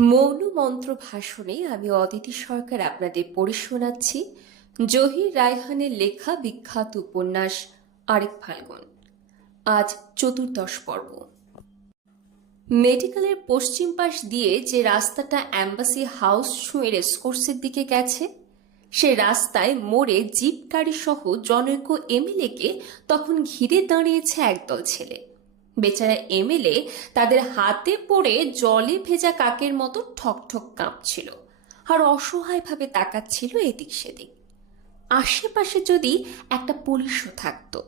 মৌন মন্ত্র ভাষণে আমি অদিতি সরকার আপনাদের পড়ে শোনাচ্ছি। জহির রায়হানের লেখা বিখ্যাত উপন্যাস, আরেক ফাল্গুন। আজ চতুর্দশ পর্ব। মেডিকেলের পশ্চিম পাশ দিয়ে যে রাস্তাটা অ্যাম্বাসি হাউস ছুঁয়ে রেসকোর্সের দিকে গেছে, সে রাস্তায় মোড়ে জিপ গাড়ি সহ জনৈক এমএলএকে তখন ঘিরে দাঁড়িয়েছে একদল ছেলে। বেচারা এমএলএ তাদের হাতে পড়ে জলে ভেজা কাকের মতো ঠকঠক কাঁপছিল আর অসহায়ভাবে তাকাচ্ছিল এদিক সেদিক। আশেপাশে যদি একটা পুলিশও থাকতো।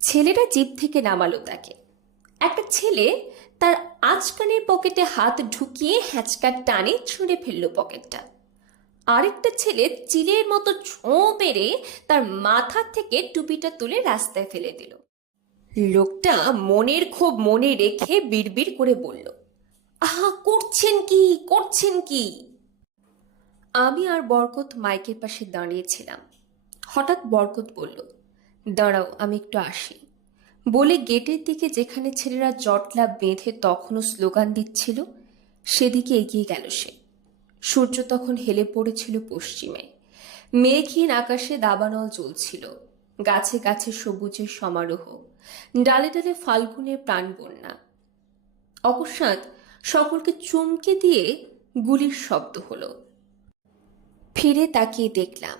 ছেলেটা জিপ থেকে নামালো তাকে। একটা ছেলে তার আচকানের পকেটে হাত ঢুকিয়ে হ্যাঁচকার টানে ছুঁড়ে ফেলল পকেটটা। আরেকটা ছেলে চিলের মতো ছোঁ পেরে তার মাথা থেকে টুপিটা তুলে রাস্তায় ফেলে দিল। লোকটা মনের ক্ষোভ মনে রেখে বিড়বিড় করে বলল, আহা, করছেন কি? করছেন কি? আমি আর বরকত মাইকের পাশে দাঁড়িয়েছিলাম। হঠাৎ বরকত বলল, দাঁড়াও, আমি একটু আসি। বলে গেটের দিকে যেখানে ছেলেরা জটলা বেঁধে তখনও স্লোগান দিচ্ছিল, সেদিকে এগিয়ে গেল সে। সূর্য তখন হেলে পড়েছিল পশ্চিমে। মেঘহীন আকাশে দাবানল চলছিল গাছে গাছে সবুজের সমারোহ। ডালে ডালে ফাল্গুনের প্রাণ বন্যা। অকস্মাৎ সকলকে চমকে দিয়ে গুলির শব্দ হলো। ফিরে তাকিয়ে দেখলাম,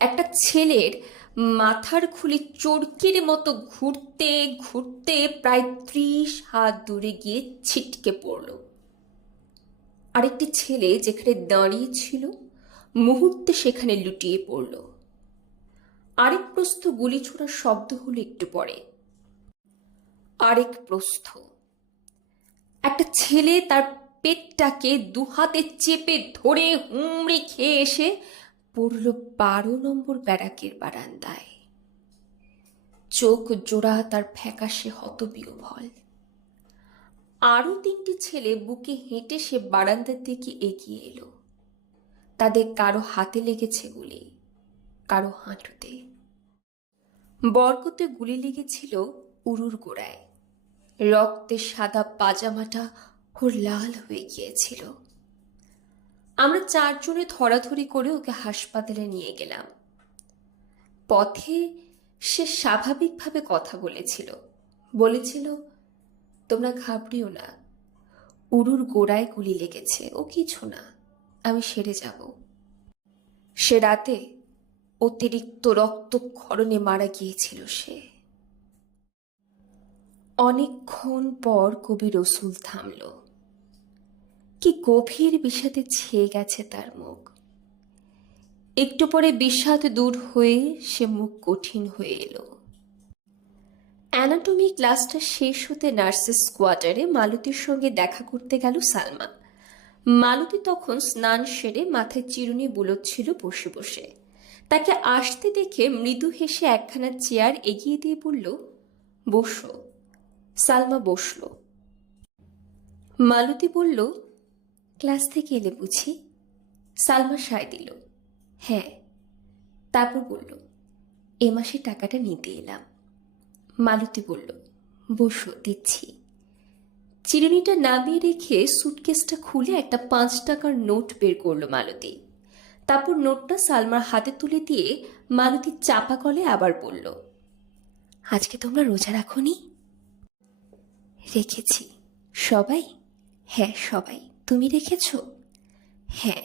একটা ছেলের মাথার খুলি চরকির মতো ঘুরতে ঘুরতে প্রায় ত্রিশ হাত দূরে গিয়ে ছিটকে পড়ল। আরেকটি ছেলে যেখানে দাঁড়িয়ে ছিল, মুহূর্তে সেখানে লুটিয়ে পড়ল। আরেক প্রস্থ গুলি ছোড়ার শব্দ হলো একটু পরে। আরেক প্রস্থ। একটা ছেলে তার পেটটাকে দুহাতে চেপে ধরে হুমড়ি খেয়ে এসে পড়ল বারো নম্বর ব্যারাকের বারান্দায়। চোখ জোড়া তার ফ্যাকাশে হতবিহ্বল আরও তিনটি ছেলে বুকে হেঁটে সে বারান্দার দিকে এগিয়ে এলো। তাদের কারও হাতে লেগেছে গুলি, কারও হাঁটুতে। বরকতে গুলি লেগেছিল উরুর গোড়ায়। রক্তে সাদা পাজামাটা ওর লাল হয়ে গিয়েছিল। আমরা চারজনে ধরাধরি করে ওকে হাসপাতালে নিয়ে গেলাম। পথে সে স্বাভাবিকভাবে কথা বলেছিল। বলেছিল, তোমরা ঘাবড়িও না। উরুর গোড়ায় গুলি লেগেছে। ও কিছু না। আমি সেরে যাব। সে রাতে অতিরিক্ত রক্তক্ষরণে মারা গিয়েছিল সে। অনেকক্ষণ পর কবি রসুল থামল। কি গভীর বিষাদে ছেয়ে গেছে তার মুখ। একটু পরে বিষাদ দূর হয়ে সে মুখ কঠিন হয়ে এলো। অ্যানাটমি ক্লাসটা শেষ হতে নার্সেস কোয়ার্টারে মালতীর সঙ্গে দেখা করতে গেল সালমা। মালতী তখন স্নান সেরে মাথায় চিরুনি বুলোচ্ছিল বসে বসে। তাকে আসতে দেখে মৃদু হেসে একখানা চেয়ার এগিয়ে দিয়ে বলল, বসো। সালমা বসল। মালতী বলল, ক্লাস থেকে এলে বুঝি? সালমা সায় দিল হ্যাঁ। তারপর বলল, এ মাসে টাকাটা নিতে এলাম। মালতী বলল, বসো, দিচ্ছি। চিরুনিটা নামিয়ে রেখে সুটকেসটা খুলে একটা পাঁচ টাকার নোট বের করল মালতী। তারপর নোটটা সালমার হাতে তুলে দিয়ে মালতী চাপা কলে আবার বলল, আজকে তোমরা রোজা রাখোনি? রেখেছি। সবাই? হ্যাঁ সবাই। তুমি রেখেছ? হ্যাঁ।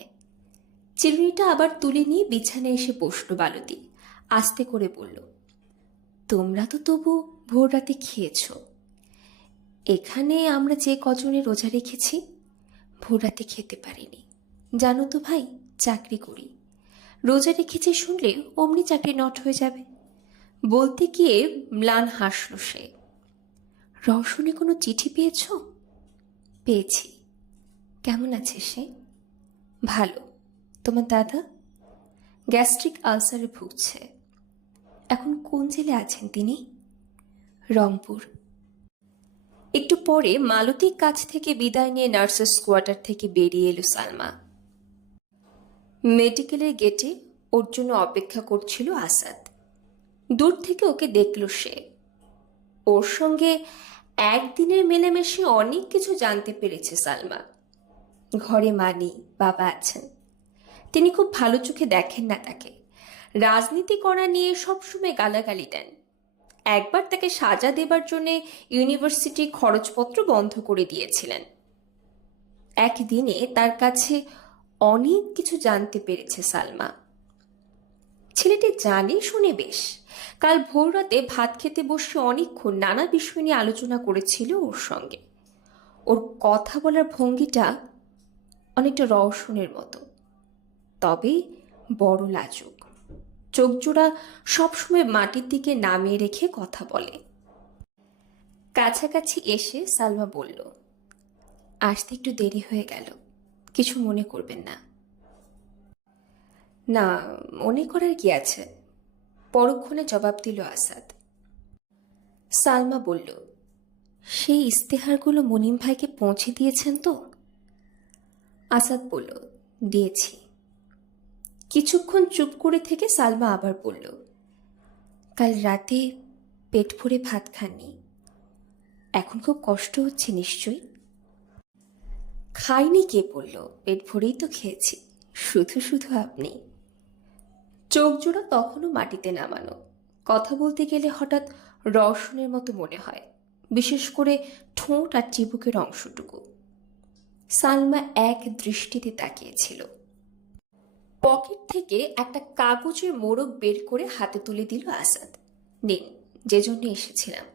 চিরুনিটা আবার তুলে নিয়ে বিছানায় এসে বসল বালতি, আস্তে করে বলল, তোমরা তো তবু ভোর রাতে খেয়েছ। এখানে আমরা যে কজনে রোজা রেখেছি ভোর রাতে খেতে পারিনি। জানো তো ভাই চাকরি করি। রোজা রেখেছে শুনলে অমনি চাকরি নট হয়ে যাবে। বলতে গিয়ে ম্লান হাসল সে। রওশনে কোনো চিঠি পেয়েছ? পেয়েছি। কেমন আছে সে? ভালো। তোমার দাদা? গ্যাস্ট্রিক আলসারে ভুগছে। এখন কোন জেলে আছেন তিনি? রংপুর। একটু পরে মালতীর কাছ থেকে বিদায় নিয়ে নার্সেস কোয়ার্টার থেকে বেরিয়ে এলো সালমা। মেডিকেলের গেটে ওর জন্য অপেক্ষা করছিল আসাদ। দূর থেকে ওকে দেখল সে। ওর সঙ্গে একদিনের মেলামেশে অনেক কিছু জানতে পেরেছে সালমা। ঘরে মানি, বাবা আছেন। তিনি খুব ভালো চোখে দেখেন না তাকে। রাজনীতি করা নিয়ে সবসময় গালাগালি দেন। একবার তাকে সাজা দেবার জন্যে ইউনিভার্সিটি খরচপত্র বন্ধ করে দিয়েছিলেন। একদিনে তার কাছে অনেক কিছু জানতে পেরেছে সালমা। ছেলেটি জানে, শুনে বেশ। কাল ভোর রাতে ভাত খেতে বসে অনেকক্ষণ নানা বিষয় নিয়ে আলোচনা করেছিল ওর সঙ্গে। ওর কথা বলার ভঙ্গিটা অনেকটা রওশনের মতো। তবে বড় লাজুক। চোখজোড়া সবসময় মাটির দিকে নামিয়ে রেখে কথা বলে। কাছাকাছি এসে সালমা বলল, আসতে একটু দেরি হয়ে গেল। কিছু মনে করবেন না। না, মনে করার কি আছে? পরক্ষণে জবাব দিল আসাদ। সালমা বলল, সেই ইস্তেহারগুলো মনিম ভাইকে পৌঁছে দিয়েছেন তো? আসাদ বলল, দিয়েছি। কিছুক্ষণ চুপ করে থেকে সালমা আবার বলল, কাল রাতে পেট ভরে ভাত খাননি। এখন খুব কষ্ট হচ্ছে নিশ্চয়ই? খাইনি কে বলল? পেট ভরেই তো খেয়েছি। শুধু শুধু আপনি। চোখ জোড়া তখনও মাটিতে নামানো। কথা বলতে গেলে হঠাৎ রসনের মতো মনে হয়, বিশেষ করে ঠোঁট আর চিবুকের অংশটুকু। সালমা এক দৃষ্টিতে তাকিয়েছিল। পকেট থেকে একটা কাগজের মোড়ক বের করে হাতে তুলে দিল আসাদ। নিন, যে জন্য এসেছিলাম।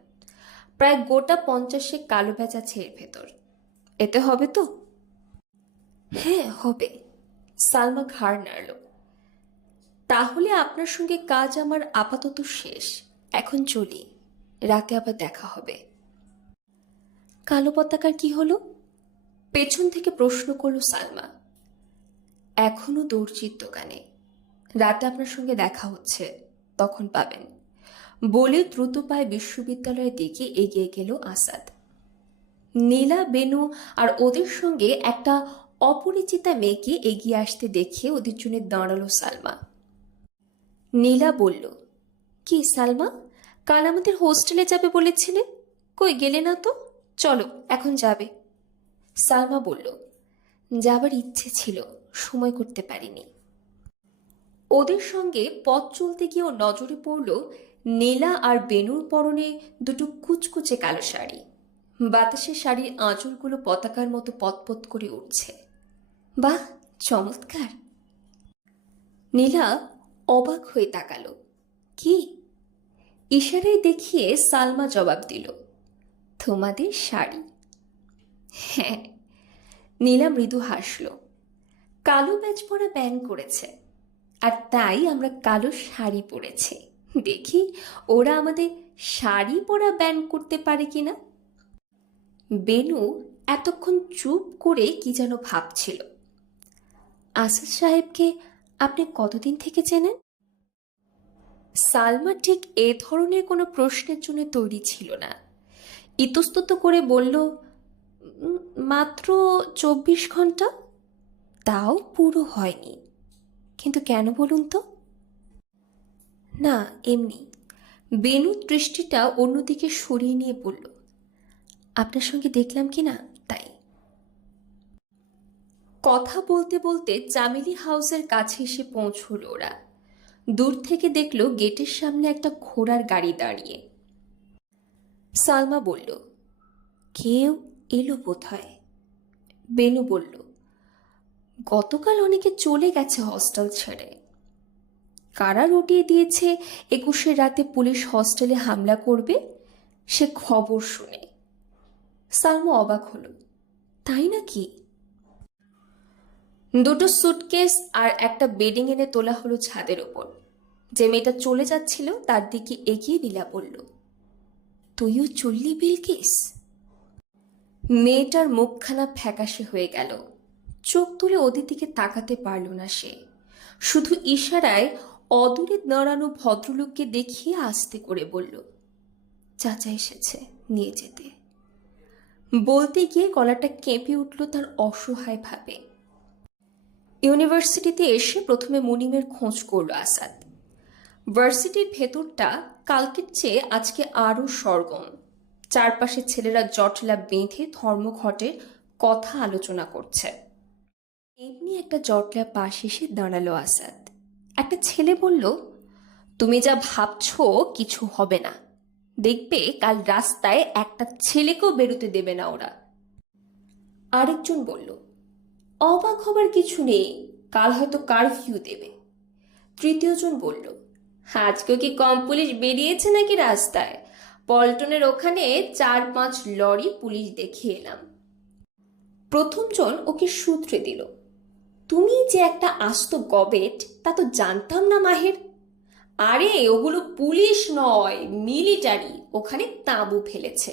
প্রায় গোটা পঞ্চাশে কালো বেচা ছেড়ে ভেতর। এতে হবে তো? হ্যাঁ হবে। সালমা ঘাড় নাড়ল। তাহলে আপনার সঙ্গে কাজ আমার আপাতত শেষ। এখন চলি। রাতে আবার দেখা হবে। কালো পতাকার কি হলো? পেছন থেকে প্রশ্ন করল সালমা। এখনও দর্জির দোকানে। রাতে আপনার সঙ্গে দেখা হচ্ছে, তখন পাবেন। বলে দ্রুত পায়ে বিশ্ববিদ্যালয়ের দিকে এগিয়ে গেল আসাদ। নীলা, বেনু আর ওদের সঙ্গে একটা অপরিচিতা মেয়েকে এগিয়ে আসতে দেখে ওদের জন্য দাঁড়াল সালমা। নীলা বলল, কি সালমা, কাল আমাদের হোস্টেলে যাবে বলেছিলে? কই গেলে না তো? চলো, এখন যাবে। সালমা বলল, যাবার ইচ্ছে ছিল, সময় করতে পারিনি। ওদের সঙ্গে পথ চলতে গিয়েও নজরে পড়ল নীলা আর বেনুর পরনে দুটো কুচকুচে কালো শাড়ি। বাতাসে শাড়ির আঁচলগুলো পতাকার মতো পতপত করে উঠছে বাহ চমৎকার। নীলা অবাক হয়ে তাকালো। কি? ইশারায় দেখিয়ে সালমা জবাব দিল, তোমাদের শাড়ি। হ্যাঁ। নীলা মৃদু হাসল, কালো ব্যাচ পরা ব্যান করেছে আর তাই আমরা কালো শাড়ি পরেছি। দেখি, ওরা আমাদের শাড়ি পরা ব্যান করতে পারে কিনা? বেনু এতক্ষণ চুপ করে কি যেন ভাবছিল। আসাদ সাহেবকে আপনি কতদিন থেকে চেনেন? সালমা ঠিক এ ধরনের কোনো প্রশ্নের জন্য তৈরি ছিল না। ইতস্তত করে বলল মাত্র চব্বিশ ঘণ্টা? তাও পুরো হয়নি। কিন্তু কেন বলুন তো? না, এমনি। বেনু দৃষ্টিটা অন্যদিকে সরিয়ে নিয়ে বলল, আপনার সঙ্গে দেখলাম কি না? কথা বলতে বলতে চামেলি হাউসের কাছে এসে পৌঁছল ওরা। দূর থেকে দেখল গেটের সামনে একটা ঘোড়ার গাড়ি দাঁড়িয়ে। সালমা বলল, কেউ এলো বোধহয়? বেনু বলল, গতকাল অনেকে চলে গেছে হস্টেল ছেড়ে। কারা রটিয়ে দিয়েছে একুশে রাতে পুলিশ হস্টেলে হামলা করবে, সে খবর শুনে। সালমা অবাক হলো, তাই নাকি? দুটো সুটকেস আর একটা বেডিং এনে তোলা হলো ছাদের ওপর। যে মেয়েটা চলে যাচ্ছিল, তার দিকে এগিয়ে নীলা বলল, তুইও চললি, বিলকিস? মেয়েটার মুখখানা ফ্যাকাশে হয়ে গেল। চোখ তুলে ওদের দিকে তাকাতে পারল না সে। শুধু ইশারায় অদূরে দাঁড়ানো ভদ্রলোককে দেখিয়ে আস্তে করে বলল, চাচা এসেছে, নিয়ে যেতে। বলতে গিয়ে গলাটা কেঁপে উঠল তার অসহায় ভাবে। ইউনিভার্সিটিতে এসে প্রথমে মুনিমের খোঁজ করল আসাদ। ভার্সিটির ভেতরটা কালকের চেয়ে আজকে আরও সরগম। চারপাশে ছেলেরা জটলা বেঁধে ধর্মঘটের কথা আলোচনা করছে। এমনি একটা জটলা পাশ এসে দাঁড়াল আসাদ। একটা ছেলে বলল, তুমি যা ভাবছ কিছু হবে না। দেখবে কাল রাস্তায় একটা ছেলেকেও বেরোতে দেবে না ওরা। আরেকজন বলল অবাক হবার কিছু নেই, কাল হয়তো কারফিউ দেবে। তৃতীয়জন বলল, আজকেও কি কম পুলিশ বেরিয়েছে নাকি রাস্তায়? পল্টনের ওখানে চার পাঁচ লরি পুলিশ দেখে এলাম। প্রথমজন ওকে সূত্রে দিল, তুমি যে একটা আস্ত গবেট, তা তো জানতাম না মাহের। আরে, ওগুলো পুলিশ নয়, মিলিটারি, ওখানে তাঁবু ফেলেছে।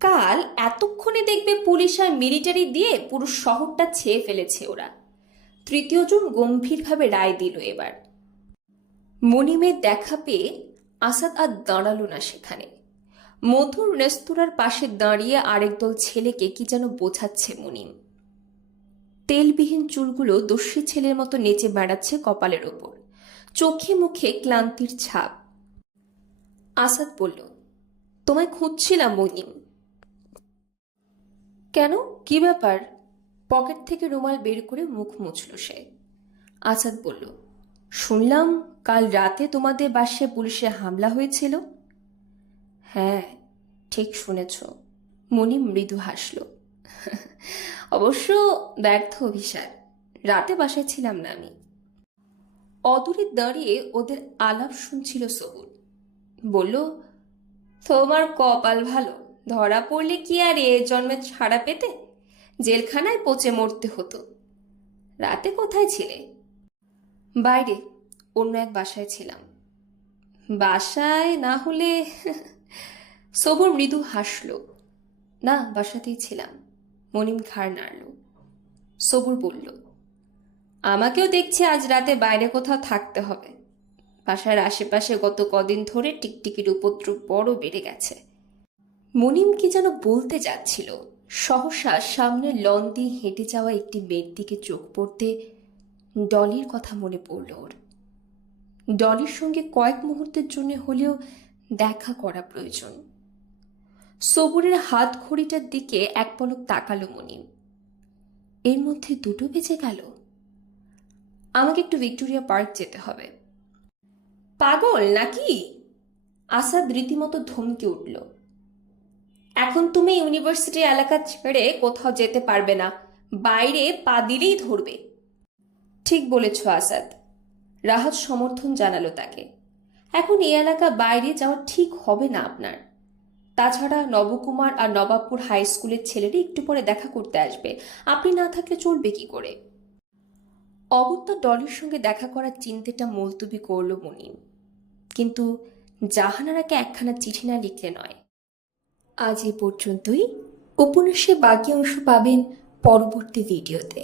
কাল এতক্ষণে দেখবে পুলিশ আর মিলিটারি দিয়ে পুরো শহরটা ছেয়ে ফেলেছে ওরা। তৃতীয়জন গম্ভীরভাবে রায় দিল এবার। মনিমের দেখা পেয়ে আসাদ আর দাঁড়াল না সেখানে। মধুর রেস্তোরাঁর পাশে দাঁড়িয়ে আরেক দল ছেলেকে কি যেন বোঝাচ্ছে মনিম। তেলবিহীন চুলগুলো দস্যি ছেলের মতো নেচে বেড়াচ্ছে কপালের ওপর। চোখে মুখে ক্লান্তির ছাপ। আসাদ বলল, তোমায় খুঁজছিলাম মনিম। কেন? কি ব্যাপার? পকেট থেকে রুমাল বের করে মুখ মুছল সে। আসাদ বলল, শুনলাম কাল রাতে তোমাদের বাসায় পুলিশে হামলা হয়েছিল? হ্যাঁ ঠিক শুনেছ। মনি মৃদু হাসল। অবশ্য ব্যর্থ অভিশাপ। রাতে বাসায় ছিলাম না আমি। অদূরে দাঁড়িয়ে ওদের আলাপ শুনছিল সবুর। বলল, তোমার কপাল ভালো। ধরা পড়লে কি আর এ জন্মে ছাড়া পেতে? জেলখানায় পচে মরতে হতো। রাতে কোথায় ছিলে? বাইরে, অন্য এক বাসায় ছিলাম। বাসায় না হলে সবুর মৃদু হাসল। না, বাসাতেই ছিলাম। মনিম ঘাড় নাড়ল। সবুর বলল, আমাকেও দেখছি আজ রাতে বাইরে কোথাও থাকতে হবে। বাসার আশেপাশে গত কদিন ধরে টিকটিকির উপদ্রব বড় বেড়ে গেছে। মনিম কি যেন বলতে যাচ্ছিল। সহসা সামনে লন দিয়ে হেঁটে যাওয়া একটি মেয়ের দিকে চোখ পড়তে ডলির কথা মনে পড়ল ওর। ডলির সঙ্গে কয়েক মুহূর্তের জন্য হলেও দেখা করা প্রয়োজন। সবুরের হাত ঘড়িটার দিকে এক পলক তাকালো মনিম। এর মধ্যে দুটো বেজে গেল। আমাকে একটু ভিক্টোরিয়া পার্ক যেতে হবে। পাগল নাকি? আসাদ রীতিমতো ধমকে উঠল। এখন তুমি ইউনিভার্সিটি এলাকা ছেড়ে কোথাও যেতে পারবে না। বাইরে পা দিলেই ধরবে। ঠিক বলেছ, আসাদ। রাহাত সমর্থন জানালো তাকে। এখন এই এলাকা বাইরে যাওয়া ঠিক হবে না আপনার। তাছাড়া নবকুমার আর নবাবপুর হাই স্কুলের ছেলেরা একটু পরে দেখা করতে আসবে। আপনি না থাকলে চলবে কি করে? অগত্যা ডলির সঙ্গে দেখা করার চিন্তাটা মুলতুবি করল মনিম। কিন্তু জাহানারাকে একখানা চিঠি না লিখলে নয়। আজ এ পর্যন্তই। উপন্যাসে বাকি অংশ পাবেন পরবর্তী ভিডিওতে।